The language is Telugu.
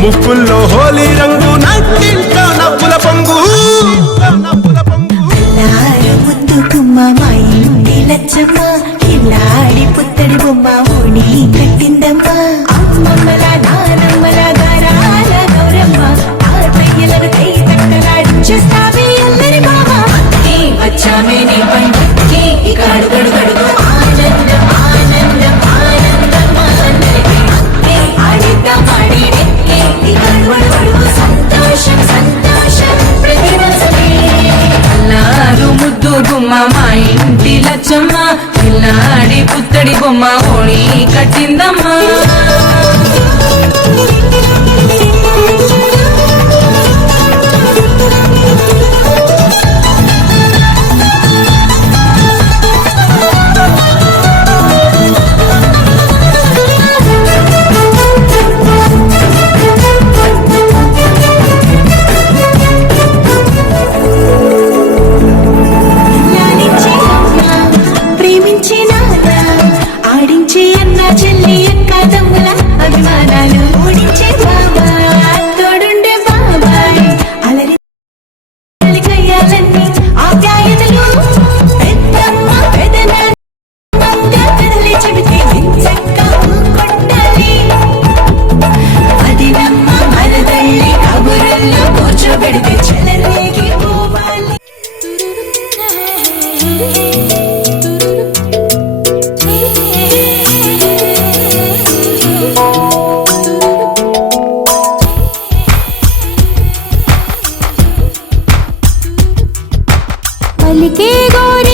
ముక్కుల్లో హోలీ రంగు నట్టింట్లో నవ్వుల పొంగు ముద్దు గుమ్మ మా ఇంటి లచ్చమ్మ ఇల్లాడి పుత్తడి బొమ్మ ఓడి కట్టిందమ్మా అమ్మమ్మల నానమ్మల గారాల గౌరమ్మ ఆర్పయ్యలను కై కట్టలాడించేస్తావే అల్లరి మామ వచ్చామే నీ పంటకి ఇక అడుగడు గడుగు ఆనందం ఆనందం ఆనందం ఆడిద్దాం ఆడిడే ఇక అడుగడు సంతోషం సంతోషం ప్రతిరోజమే అల్లారు ముద్దు గుమ్మ మా ఇంటి లచ్చమ్మ పిల్లాడి పుత్తడి బొమ్మ ఓడి కట్టిందమ్మా పలికే గోరి